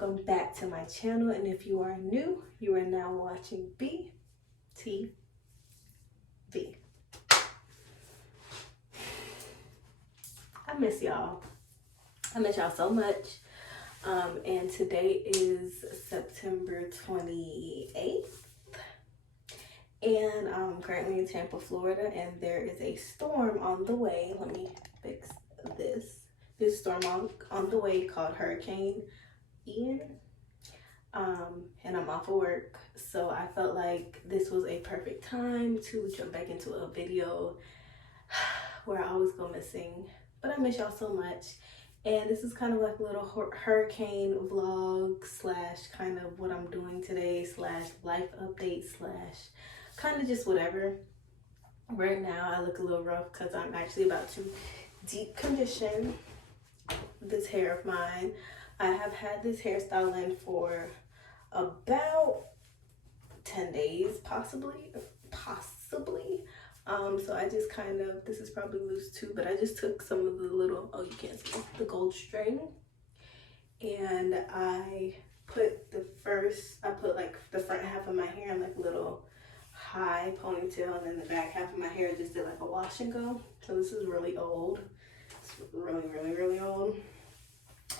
welcome back to my channel, and if you are new, you are now watching BTV. I miss y'all. I miss y'all so much. And today is September 28th, and I'm currently in Tampa, Florida, and there is a storm on the way. Let me fix this. This storm on the way called Hurricane Ian. And I'm off of work, so I felt like this was a perfect time to jump back into a video where I always go missing, but I miss y'all so much. And this is kind of like a little hurricane vlog slash kind of what I'm doing today slash life update slash kind of just whatever. Right now I look a little rough because I'm actually about to deep condition this hair of mine. I have had this hairstyle in for about 10 days, possibly. So I just kind of, this is probably loose too, but I just took some of the little, oh, you can't see the gold string, and I put like the front half of my hair in like a little high ponytail, and then the back half of my hair just did like a wash and go. So this is really old. It's really old.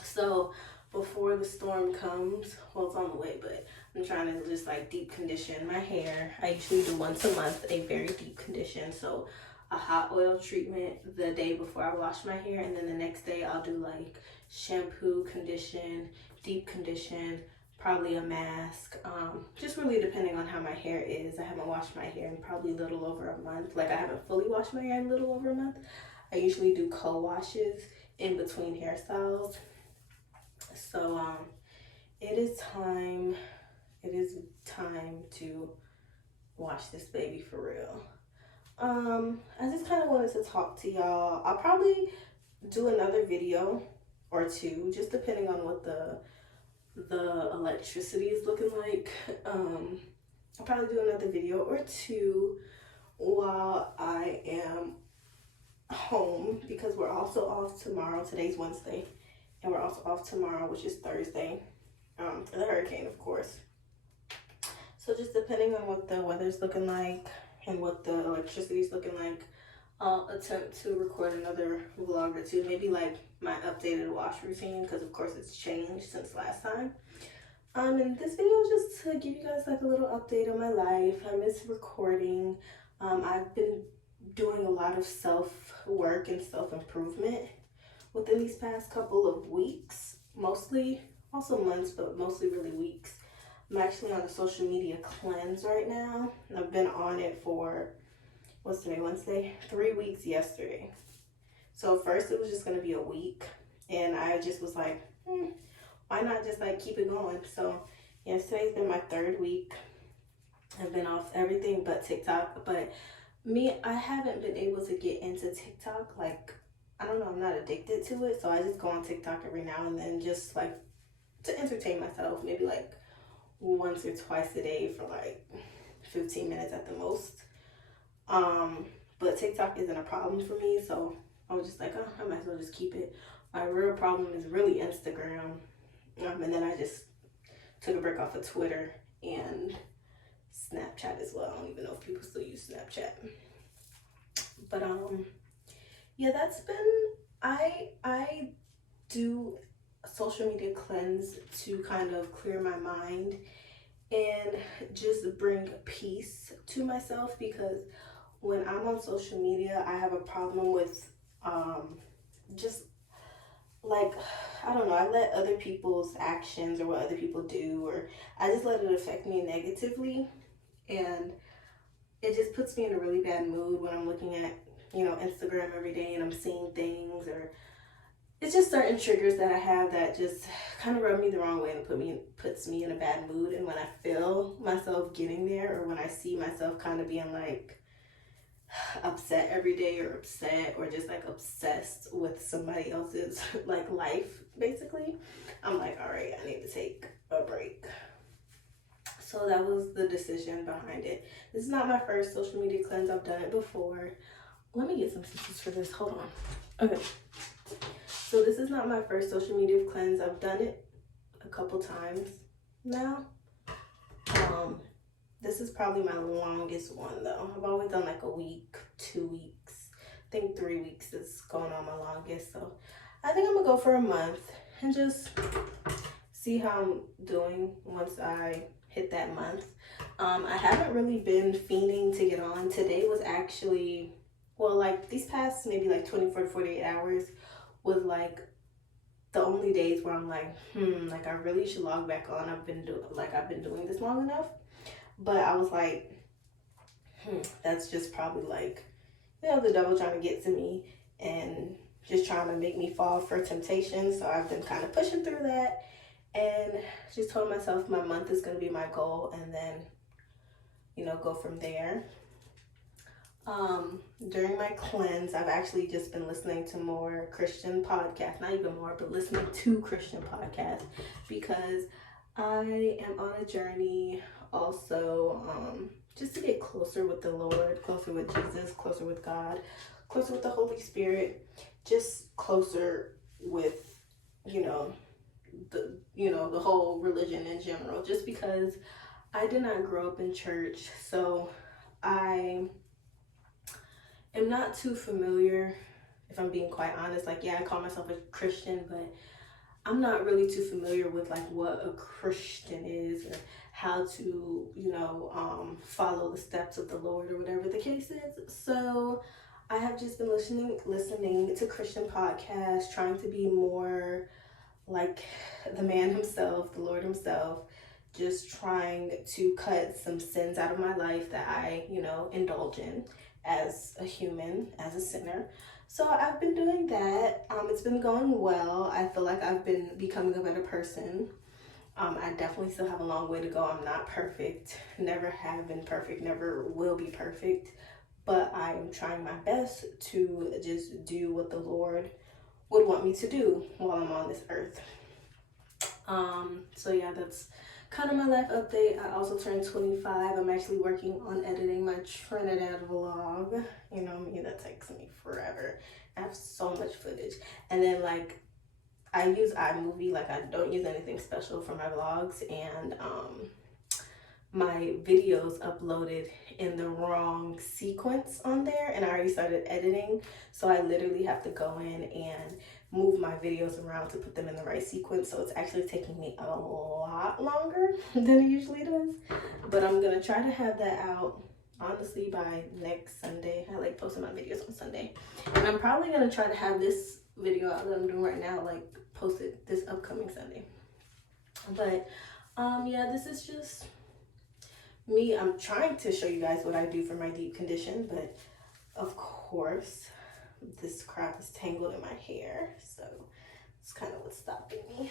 So before the storm comes, well, it's on the way, but I'm trying to just like deep condition my hair. I usually do once a month a very deep condition. So a hot oil treatment the day before I wash my hair, and then the next day I'll do like shampoo, condition, deep condition, probably a mask. Just really depending on how my hair is. I haven't washed my hair in probably a little over a month. Like I haven't fully washed my hair in a little over a month. I usually do co-washes in between hairstyles. So it is time to wash this baby for real. I just kind of wanted to talk to y'all. I'll probably do another video or two, just depending on what the electricity is looking like. I'll probably do another video or two while I am home, because we're also off tomorrow. Today's Wednesday, and we're also off tomorrow, which is Thursday, for the hurricane, of course. So just depending on what the weather's looking like and what the electricity's looking like, I'll attempt to record another vlog or two, maybe like my updated wash routine, because of course it's changed since last time. And this video is just to give you guys like a little update on my life. I miss recording. I've been doing a lot of self-work and self-improvement within these past couple of weeks, mostly, also months, but mostly really weeks. I'm actually on a social media cleanse right now. I've been on it for, what's today, Wednesday? 3 weeks yesterday. So first it was just gonna be a week, and I just was like, why not just like keep it going? So yesterday's been my 3rd week. I've been off everything but TikTok, but I haven't been able to get into TikTok. Like, I don't know, I'm not addicted to it, so I just go on TikTok every now and then, just like to entertain myself, maybe like once or twice a day for like 15 minutes at the most. But TikTok isn't a problem for me, so I was just like, oh, I might as well just keep it. My real problem is really Instagram. And then I just took a break off of Twitter and Snapchat as well. I don't even know if people still use Snapchat. But yeah, that's been, I do a social media cleanse to kind of clear my mind and just bring peace to myself, because when I'm on social media, I have a problem with just like, I don't know, I let other people's actions or what other people do, or I just let it affect me negatively, and it just puts me in a really bad mood when I'm looking at, you know, Instagram every day and I'm seeing things, or it's just certain triggers that I have that just kind of rub me the wrong way and puts me in a bad mood. And when I feel myself getting there, or when I see myself kind of being like upset every day, or upset, or just like obsessed with somebody else's like life, basically, I'm like, all right, I need to take a break. So that was the decision behind it. This is not my first social media cleanse. I've done it before. Let me get some scissors for this. Hold on. Okay. So this is not my first social media cleanse. I've done it a couple times now. This is probably my longest one though. I've always done like a week, 2 weeks. I think 3 weeks is going on my longest. So I think I'm gonna go for a month and just see how I'm doing once I hit that month. I haven't really been fiending to get on. Today was actually, well, like these past maybe like 24 to 48 hours was like the only days where I'm like, like I really should log back on. I've been doing this long enough. But I was like, that's just probably like, the devil trying to get to me and just trying to make me fall for temptation. So I've been kind of pushing through that and just told myself my month is going to be my goal, and then, go from there. During my cleanse, I've actually just been listening to more Christian podcasts, not even more, but listening to Christian podcasts, because I am on a journey also, just to get closer with the Lord, closer with Jesus, closer with God, closer with the Holy Spirit, just closer with, the whole religion in general, just because I did not grow up in church. So I am not too familiar, if I'm being quite honest. Like, yeah, I call myself a Christian, but I'm not really too familiar with like what a Christian is or how to, follow the steps of the Lord or whatever the case is. So I have just been listening to Christian podcasts, trying to be more like the man himself, the Lord himself, just trying to cut some sins out of my life that I, indulge in as a human, as a sinner. So I've been doing that. It's been going well. I feel like I've been becoming a better person. I definitely still have a long way to go. I'm not perfect. Never have been perfect. Never will be perfect. But I am trying my best to just do what the Lord would want me to do while I'm on this earth. So yeah, that's kind of my life update. I also turned 25. I'm actually working on editing my Trinidad vlog. You know me, that takes me forever. I have so much footage. And then like, I use iMovie, like I don't use anything special for my vlogs, and my videos uploaded in the wrong sequence on there, and I already started editing, so I literally have to go in and move my videos around to put them in the right sequence. So it's actually taking me a lot longer than it usually does, but I'm gonna try to have that out honestly by next Sunday. I like posting my videos on Sunday, and I'm probably gonna try to have this video out that I'm doing right now like posted this upcoming Sunday. But yeah, this is just me. I'm trying to show you guys what I do for my deep condition, but of course this crap is tangled in my hair, so it's kind of what's stopping me.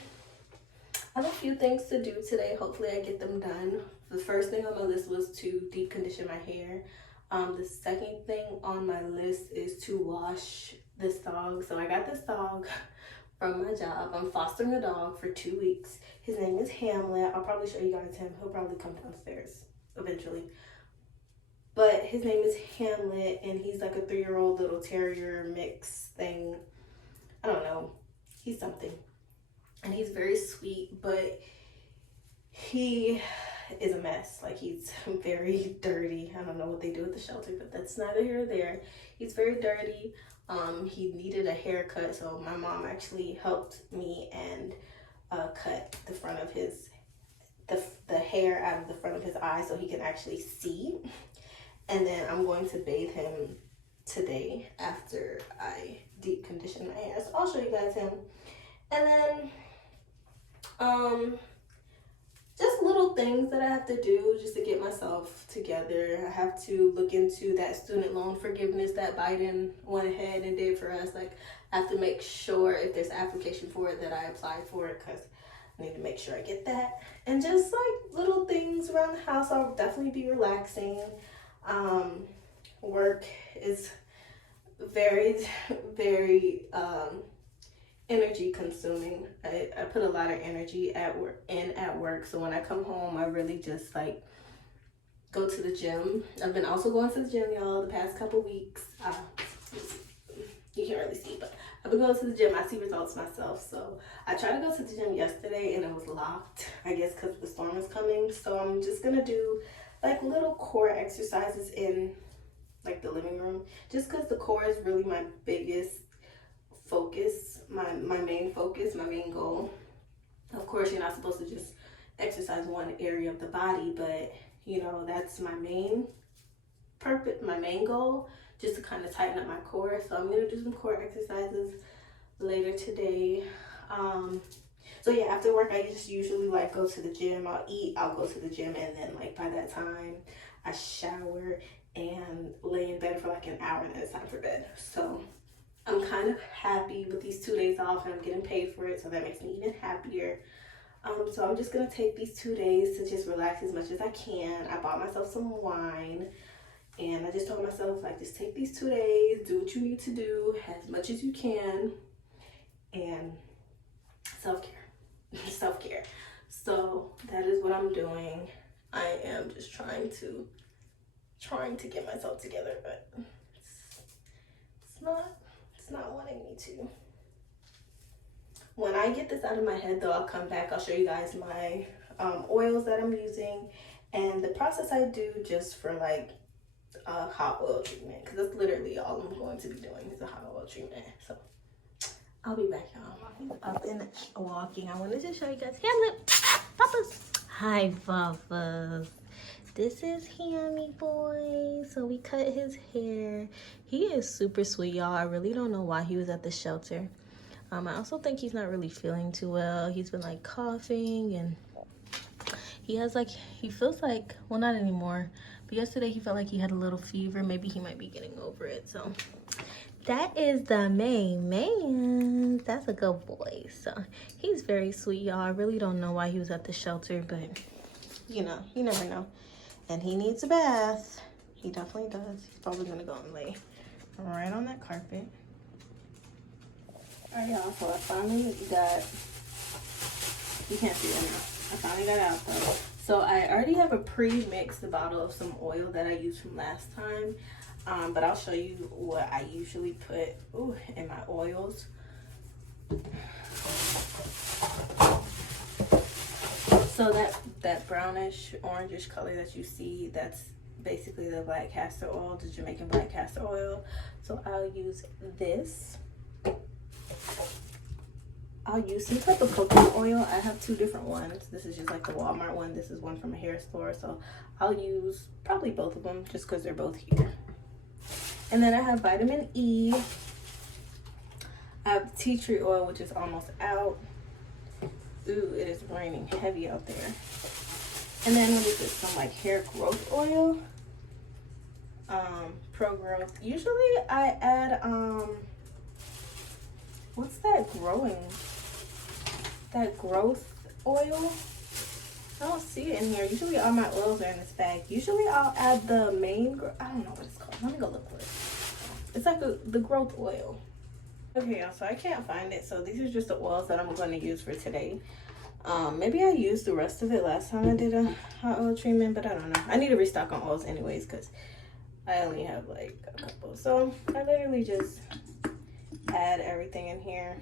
I have a few things to do today. Hopefully I get them done. The first thing on my list was to deep condition my hair. The second thing on my list is to wash this dog. So I got this dog from my job. I'm fostering a dog for 2 weeks. His name is Hamlet. I'll probably show you guys him. He'll probably come downstairs eventually. But his name is Hamlet, and he's like a 3-year-old little terrier mix thing. I don't know. He's something. And he's very sweet, but he is a mess. Like, he's very dirty. I don't know what they do at the shelter, but that's neither here nor there. He's very dirty. He needed a haircut, so my mom actually helped me and cut the front of his, the hair out of the front of his eye so he can actually see. And then I'm going to bathe him today after I deep condition my hair. So I'll show you guys him. And then just little things that I have to do just to get myself together. I have to look into that student loan forgiveness that Biden went ahead and did for us. Like, I have to make sure if there's an application for it that I applied for it, because I need to make sure I get that. And just like little things around the house. I'll definitely be relaxing. Work is very, very energy consuming. I put a lot of energy at work, so when I come home I really just like go to the gym. I've been also going to the gym, y'all, the past couple weeks. You can't really see, but I've I've been going to the gym. I see results myself. So I tried to go to the gym yesterday and it was locked, I guess because the storm is coming. So I'm just going to do like little core exercises in like the living room, just because the core is really my biggest focus, my main focus, my main goal. Of course, you're not supposed to just exercise one area of the body, but you know, that's my main purpose, my main goal, just to kind of tighten up my core. So I'm gonna do some core exercises later today. So yeah, after work I just usually like go to the gym. I'll eat, I'll go to the gym, and then like by that time I shower and lay in bed for like an hour, and then it's time for bed. So I'm kind of happy with these 2 days off, and I'm getting paid for it, so that makes me even happier. So I'm just gonna take these 2 days to just relax as much as I can. I bought myself some wine, and I just told myself, like, just take these 2 days, do what you need to do as much as you can, and self-care. Self-care. So that is what I'm doing. I am just trying to get myself together, but it's not wanting me to. When I get this out of my head though, I'll come back, I'll show you guys my oils that I'm using and the process I do just for like a hot oil treatment, because that's literally all I'm going to be doing is a hot oil treatment. So I'll be back, y'all. Up and walking. I wanted to show you guys. Hey, look, Papa's. Hi, Papa's. This is Hammy boy. So we cut his hair. He is super sweet, y'all. I really don't know why he was at the shelter. I also think he's not really feeling too well. He's been like coughing, and he feels like, well, not anymore, but yesterday he felt like he had a little fever. Maybe he might be getting over it. So that is the main man. That's a good boy. So he's very sweet, y'all. I really don't know why he was at the shelter, but you know, you never know. And he needs a bath. He definitely does. He's probably gonna go and lay right on that carpet. Alright, y'all, so I finally got, you can't see it now. I finally got out though. So I already have a pre-mixed bottle of some oil that I used from last time. But I'll show you what I usually put in my oils. So that brownish, orangish color that you see, that's basically the black castor oil, the Jamaican black castor oil. So I'll use this. I'll use some type of coconut oil. I have two different ones. This is just like the Walmart one. This is one from a hair store. So I'll use probably both of them just because they're both here. And then I have vitamin E. I have tea tree oil, which is almost out. Ooh, it is raining heavy out there. And then what is this? Some like hair growth oil. Pro growth. Usually I add what's that growth oil? I don't see it in here. Usually all my oils are in this bag. Usually I'll add the main, I don't know what it's called. Let me go look for it. It's like the growth oil. Okay, y'all, so I can't find it. So these are just the oils that I'm going to use for today. Maybe I used the rest of it last time I did a hot oil treatment, but I don't know. I need to restock on oils anyways because I only have like a couple. So I literally just add everything in here.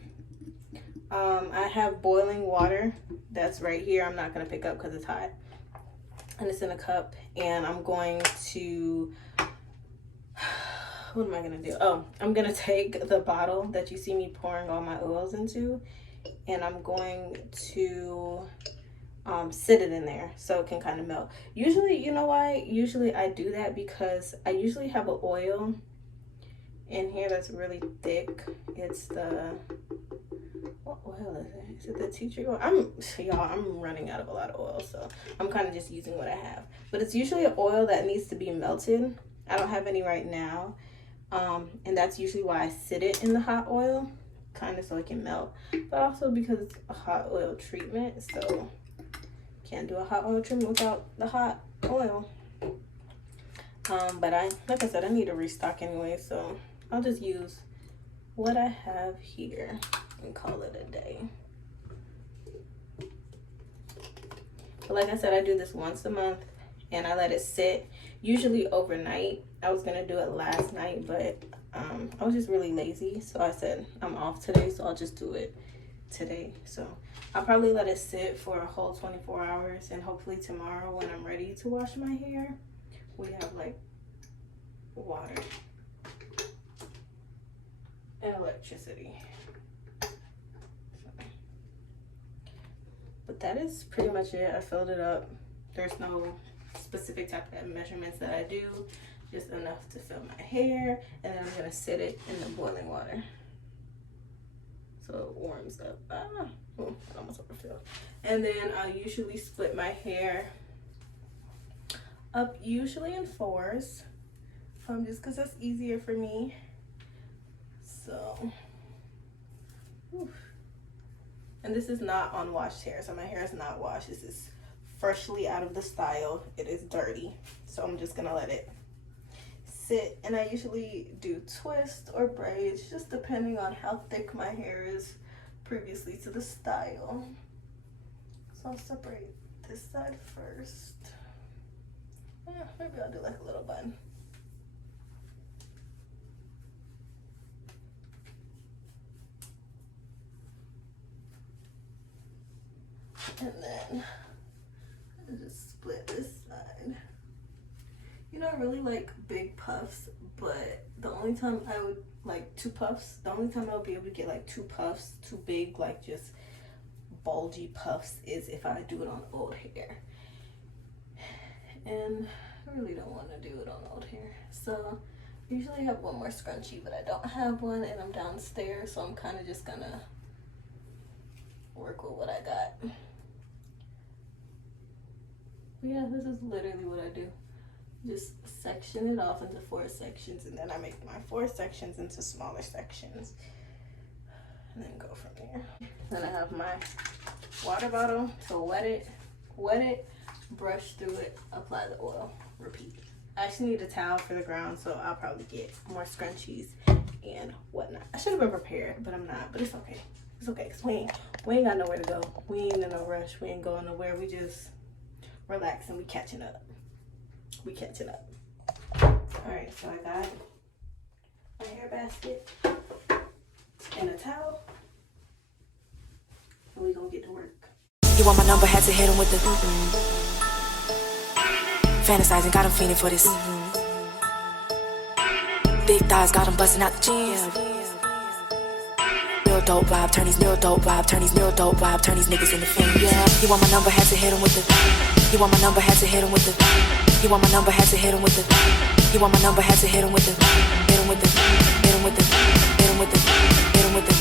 I have boiling water that's right here. I'm not going to pick up because it's hot. And it's in a cup. And I'm going to... What am I going to do? Oh, I'm going to take the bottle that you see me pouring all my oils into. And I'm going to sit it in there so it can kind of melt. Usually, you know why? Usually I do that because I usually have an oil in here that's really thick. It's the... What oil is it? Is it the tea tree oil? I'm running out of a lot of oil, so I'm kind of just using what I have. But it's usually an oil that needs to be melted. I don't have any right now. And that's usually why I sit it in the hot oil, kind of so it can melt. But also because it's a hot oil treatment, so can't do a hot oil treatment without the hot oil. But like I said, I need to restock anyway, so I'll just use what I have here and call it a day. But like I said, I do this once a month and I let it sit, usually overnight. I was gonna do it last night, but I was just really lazy, so I said I'm off today, so I'll just do it today. So I'll probably let it sit for a whole 24 hours, and hopefully tomorrow when I'm ready to wash my hair, we have like water and electricity. But that is pretty much it. I filled it up. There's no specific type of measurements that I do, just enough to fill my hair, and then I'm gonna sit it in the boiling water so it warms up. Oh, I almost overfilled. And then I usually split my hair up, usually in 4s, just because that's easier for me. So, whew. And this is not unwashed hair, so my hair is not washed. This is freshly out of the style. It is dirty, so I'm just gonna let it sit. And I usually do twist or braids, just depending on how thick my hair is previously to the style. So I'll separate this side first. Yeah, maybe I'll do like a little bun. And then I just split this side. You know, I really like big puffs, but the only time I would like 2 puffs, the only time I would be able to get like 2 puffs, too big, like just bulgy puffs, is if I do it on old hair. And I really don't want to do it on old hair. So I usually have one more scrunchie, but I don't have one, and I'm downstairs, so I'm kind of just gonna work with what I got. But yeah, this is literally what I do. Just section it off into 4 sections, and then I make my 4 sections into smaller sections, and then go from there. Then I have my water bottle, so wet it, brush through it, apply the oil, repeat. I actually need a towel for the ground, so I'll probably get more scrunchies and whatnot. I should have been prepared, but I'm not. But it's okay. It's okay, because we ain't got nowhere to go. We ain't in no rush. We ain't going nowhere. We just relaxing. We catching up. Alright, so I got my hair basket and a towel, and we gonna get to work. You want my number, had to hit him with the fantasizing, got him fiending for this. Big thighs, got him busting out the jeans. Real dope vibe, turn these real dope vibe, turn these real dope vibe, turn these niggas into fame. Yeah, you want my number, had to hit him with the. You want my number, had to hit him with the. You want my number, had to hit him with the. You want my number, had to hit him with the. Hit him with the. Hit him with the. Hit him with the. Hit him with the. Hit him with the.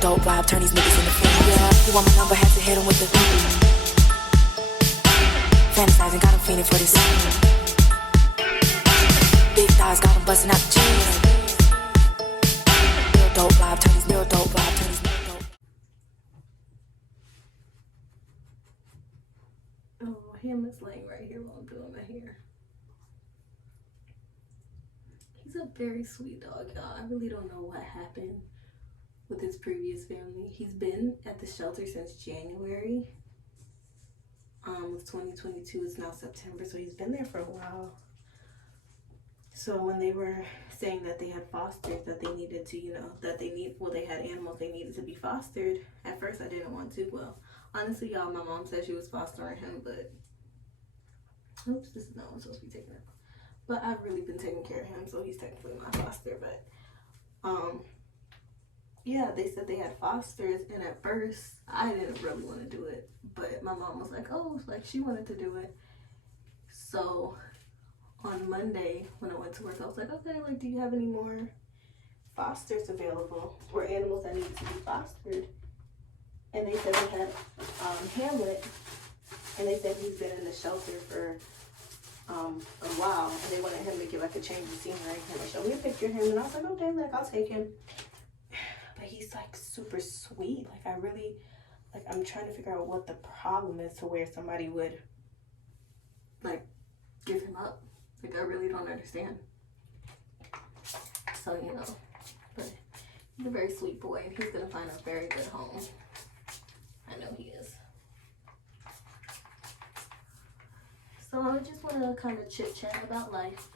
Dope vibe, turn these niggas into fame. Yeah, you want my number, had to hit him with the fantasizing, got him fiending for this. Big thighs, got him busting out the jeans. Real dope vibe, turn these real dope vibe, turn these real dope. Oh, him is laying right here while I'm doing my hair. He's a very sweet dog, y'all. I really don't know what happened with his previous family. He's been at the shelter since January of 2022. It's now September, so he's been there for a while. So when they were saying that they had fostered, that they needed to, they had animals, they needed to be fostered. At first I didn't want to. Well, honestly, y'all, my mom said she was fostering him, but oops, this is not what's supposed to be taken out. But I've really been taking care of him, so he's technically my foster. But yeah, they said they had fosters, and at first I didn't really want to do it, but my mom was like, oh, like she wanted to do it. So on Monday when I went to work, I was like, okay, like, do you have any more fosters available, or animals that needed to be fostered? And they said they had Hamlet, and they said he's been in the shelter for a while, and they wanted him to get like a change of scenery, and they showed me a picture of him, and I was like, okay, like, I'll take him. But he's like super sweet. Like, I really, like, I'm trying to figure out what the problem is to where somebody would like give him up. Like, I really don't understand. So, you know, but he's a very sweet boy, and he's gonna find a very good home. I know he is. So I just want to kind of chit chat about life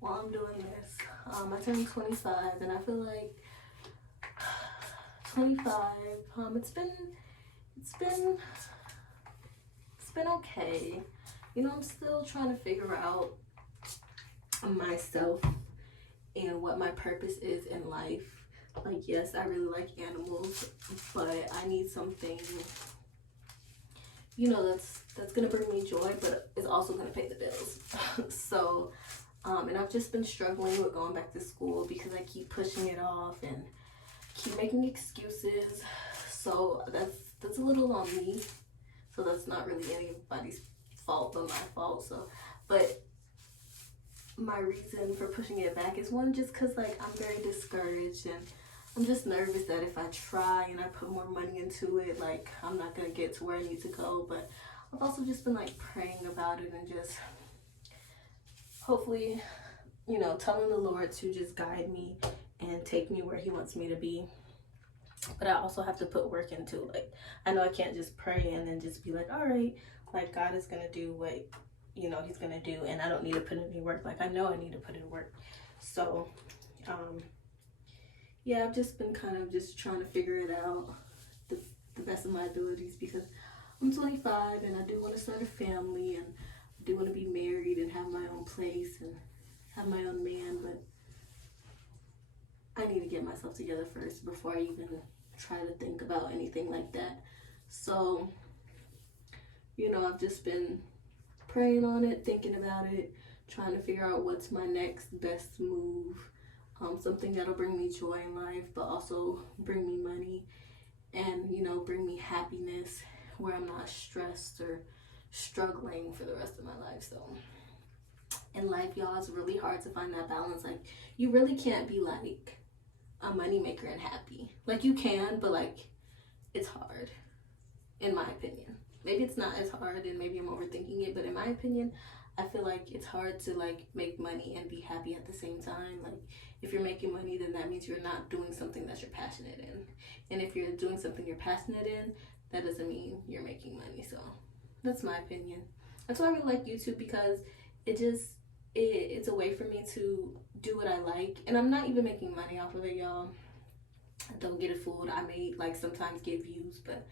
while I'm doing this. I turned 25, and I feel like 25. It's been okay. You know, I'm still trying to figure out myself and what my purpose is in life. Like, yes, I really like animals, but I need something, you know, that's gonna bring me joy, but it's also gonna pay the bills. So, and I've just been struggling with going back to school because I keep pushing it off and keep making excuses. So that's a little on me. So that's not really anybody's fault but my fault. So, but my reason for pushing it back is one, just because like I'm very discouraged, and I'm just nervous that if I try and I put more money into it, like I'm not gonna get to where I need to go. But I've also just been like praying about it and just hopefully, you know, telling the Lord to just guide me and take me where he wants me to be. But I also have to put work into it. Like, I know I can't just pray and then just be like, all right, like God is gonna do what, you know, he's gonna do, and I don't need to put in any work. Like, I know I need to put in work. So yeah, I've just been kind of just trying to figure it out the best of my abilities, because I'm 25 and I do want to start a family, and I do want to be married and have my own place and have my own man. But I need to get myself together first before I even try to think about anything like that. So, you know, I've just been praying on it, thinking about it, trying to figure out what's my next best move. Something that'll bring me joy in life, but also bring me money and, you know, bring me happiness where I'm not stressed or struggling for the rest of my life. So in life, y'all, it's really hard to find that balance. Like, you really can't be like a moneymaker and happy. Like, you can, but like, it's hard, in my opinion. Maybe it's not as hard, and maybe I'm overthinking it, but in my opinion, I feel like it's hard to like make money and be happy at the same time. Like, if you're making money, then that means you're not doing something that you're passionate in. And if you're doing something you're passionate in, that doesn't mean you're making money. So that's my opinion. That's why I really like YouTube, because it's a way for me to do what I like. And I'm not even making money off of it, y'all. Don't get it fooled. I may like sometimes get views, but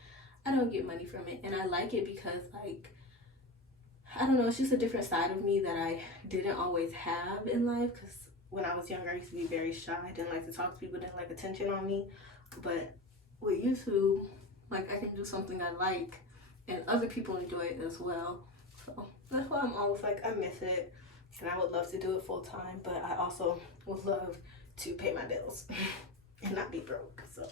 I don't get money from it. And I like it because, like, I don't know, it's just a different side of me that I didn't always have in life. Because when I was younger, I used to be very shy. I didn't like to talk to people, didn't like attention on me. But with YouTube, like, I can do something I like, and other people enjoy it as well. So that's why I'm always like, I miss it, and I would love to do it full time, but I also would love to pay my bills and not be broke. So,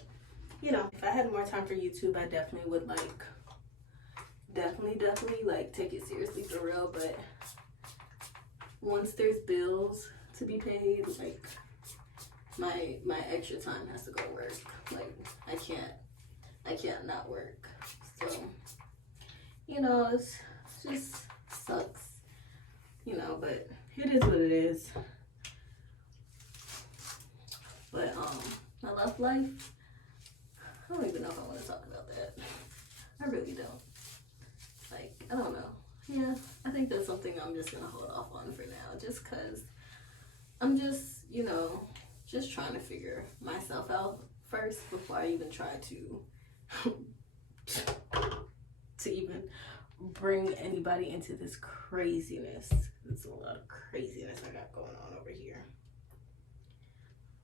you know, if I had more time for YouTube, I definitely would like, definitely like take it seriously for real. But once there's bills to be paid, like, my extra time has to go work. Like, I can't not work. So, you know, it's just sucks, you know, but it is what it is. But my love life, I don't even know if I want to talk about that. I really don't. Like, I don't know. Yeah, I think that's something I'm just gonna hold off on for now, just because I'm just, you know, just trying to figure myself out first before I even try to even bring anybody into this craziness. There's a lot of craziness I got going on over here.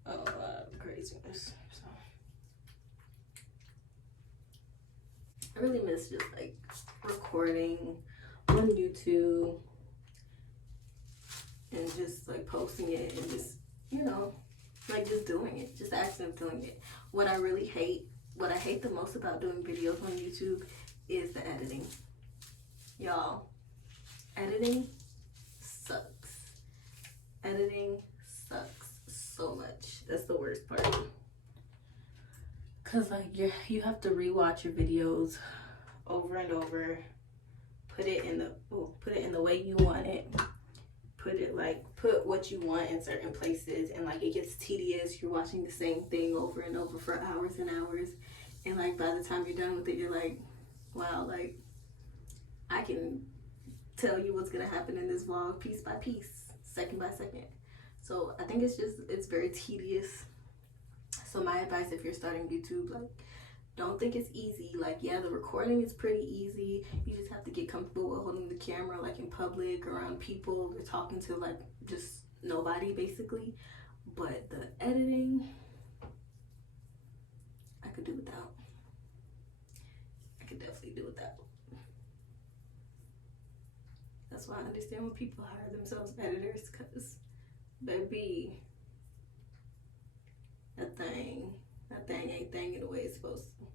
A lot of craziness. So I really miss just like recording on YouTube and just like posting it and just, you know, like just doing it, just actually doing it. What I hate the most about doing videos on YouTube is the editing. Y'all, editing sucks. Editing sucks so much. That's the worst part. Cause like you have to rewatch your videos over and over, put it in the way you want it, put what you want in certain places, and like it gets tedious. You're watching the same thing over and over for hours and hours, and like by the time you're done with it, you're like, wow, like I can tell you what's gonna happen in this vlog piece by piece, second by second. So I think it's very tedious. So my advice, if you're starting YouTube, like, don't think it's easy. Like, yeah, the recording is pretty easy. You just have to get comfortable with holding the camera, like in public, around people, or talking to like just nobody basically. But the editing, I could do without. I could definitely do without. That's why I understand when people hire themselves editors, because baby, that thing ain't thinging the way it's supposed to.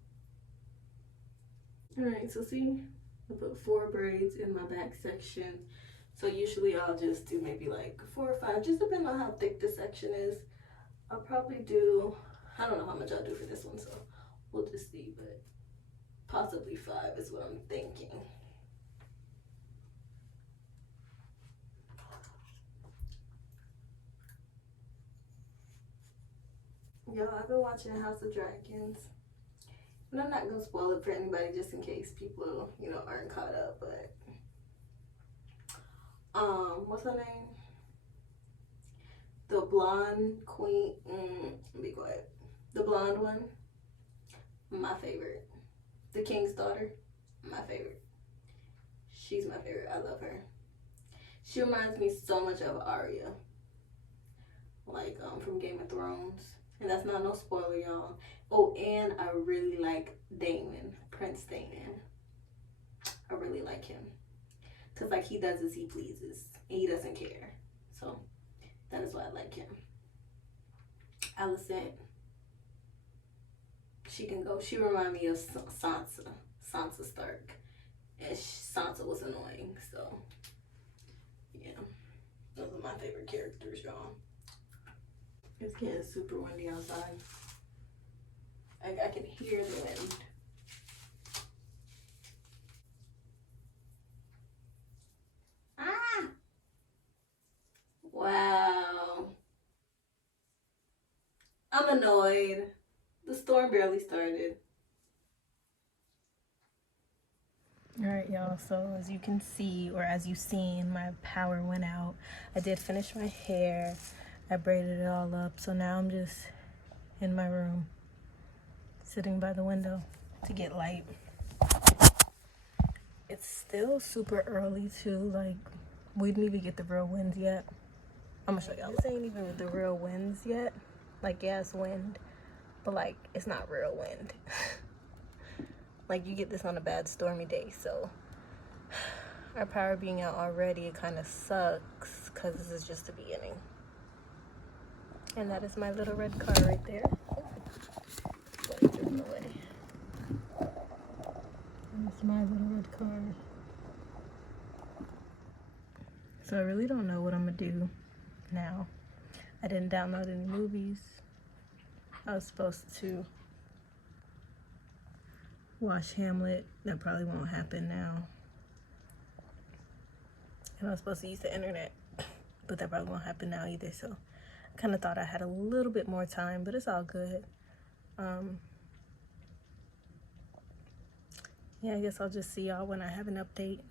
Alright, so see, I put 4 braids in my back section. So usually I'll just do maybe like 4 or 5, just depending on how thick the section is. I'll probably do, I don't know how much I'll do for this one, so we'll just see, but possibly 5 is what I'm thinking. Y'all, I've been watching House of Dragons. And I'm not gonna spoil it for anybody just in case people, you know, aren't caught up, but what's her name? The blonde queen, be quiet. The blonde one, my favorite. The king's daughter, my favorite. She's my favorite. I love her. She reminds me so much of Arya, like from Game of Thrones. And that's not no spoiler, y'all. Oh, and I really like Daemon, Prince Daemon. I really like him. Because, like, he does as he pleases. And he doesn't care. So, that is why I like him. Alicent. She can go. She reminds me of Sansa Stark. And Sansa was annoying. So, yeah. Those are my favorite characters, y'all. It's getting super windy outside. I can hear the wind. Ah! Wow. I'm annoyed. The storm barely started. Alright, y'all, so as you can see, or as you've seen, my power went out. I did finish my hair. I braided it all up, so now I'm just in my room, sitting by the window to get light. It's still super early too, like, we didn't even get the real winds yet. I'm gonna show y'all. This ain't even the real winds yet. Like, yeah, it's wind, but like, it's not real wind. Like, you get this on a bad stormy day, so our power being out already, it kind of sucks, because this is just the beginning. And that is my little red car right there. That's my little red car. So I really don't know what I'm gonna do now. I didn't download any movies. I was supposed to watch Hamlet. That probably won't happen now. And I was supposed to use the internet, but that probably won't happen now either, so I kind of thought I had a little bit more time, but it's all good. Yeah, I guess I'll just see y'all when I have an update.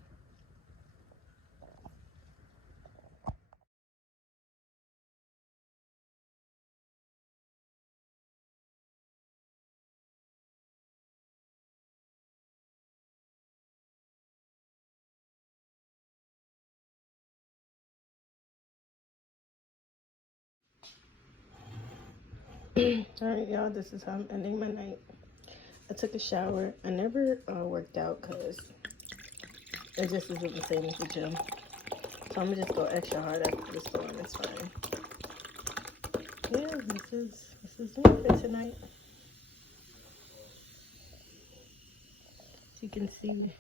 Alright, y'all, this is how I'm ending my night. I took a shower. I never worked out because it just isn't the same as the gym. So I'm gonna just go extra hard after the storm. It's fine. Yeah, this is me for tonight. As you can see,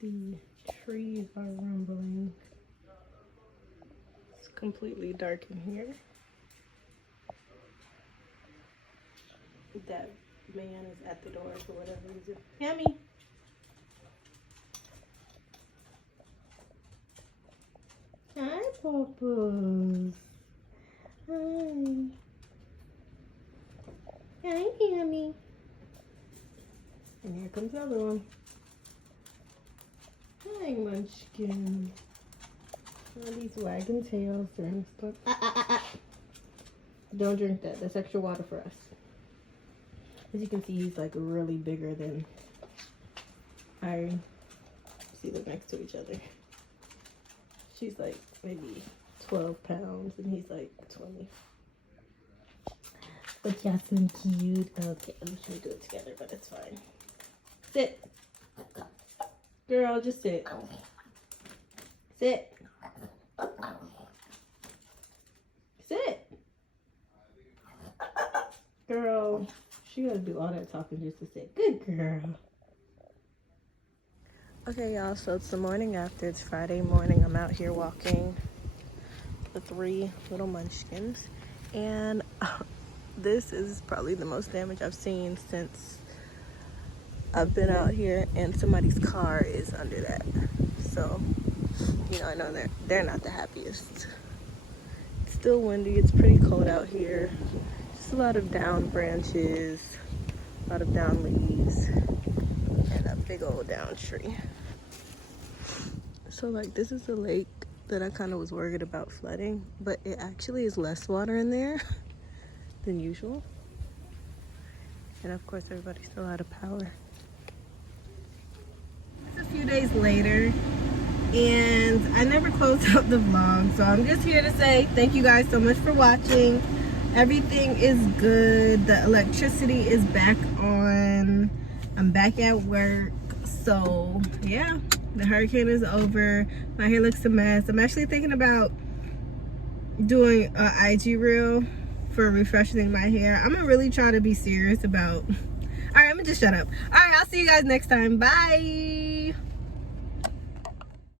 the trees are rumbling. It's completely dark in here. That man is at the door for whatever reason. Hammy! Hi, Papa's. Hi. Hi, Hammy. And here comes the other one. Hi, Munchkin. All these wagging tails during stuff. Don't drink that. That's extra water for us. As you can see, he's like really bigger than Iron. See them next to each other. She's like maybe 12 pounds and he's like 20. But y'all so cute. Okay, I'm just gonna do it together, but it's fine. Sit. Girl, just sit. Sit. Sit. Girl, she gotta do all that talking just to sit. Good girl. Okay, y'all, so it's the morning after. It's Friday morning. I'm out here walking the 3 little munchkins. And this is probably the most damage I've seen since I've been out here, and somebody's car is under that. So, you know, I know they're not the happiest. It's still windy. It's pretty cold out here. Just a lot of down branches, a lot of down leaves, and a big old down tree. So, like, this is the lake that I kind of was worried about flooding, but it actually is less water in there than usual. And of course, everybody's still out of power. It's a few days later, and I never closed out the vlog, so I'm just here to say thank you guys so much for watching. Everything is good. The electricity is back on. I'm back at work. So yeah, the hurricane is over. My hair looks a mess. I'm actually thinking about doing an IG reel for refreshing my hair. I'm gonna really try to be serious about. All right, I'm gonna just shut up. All right, I'll see you guys next time. Bye.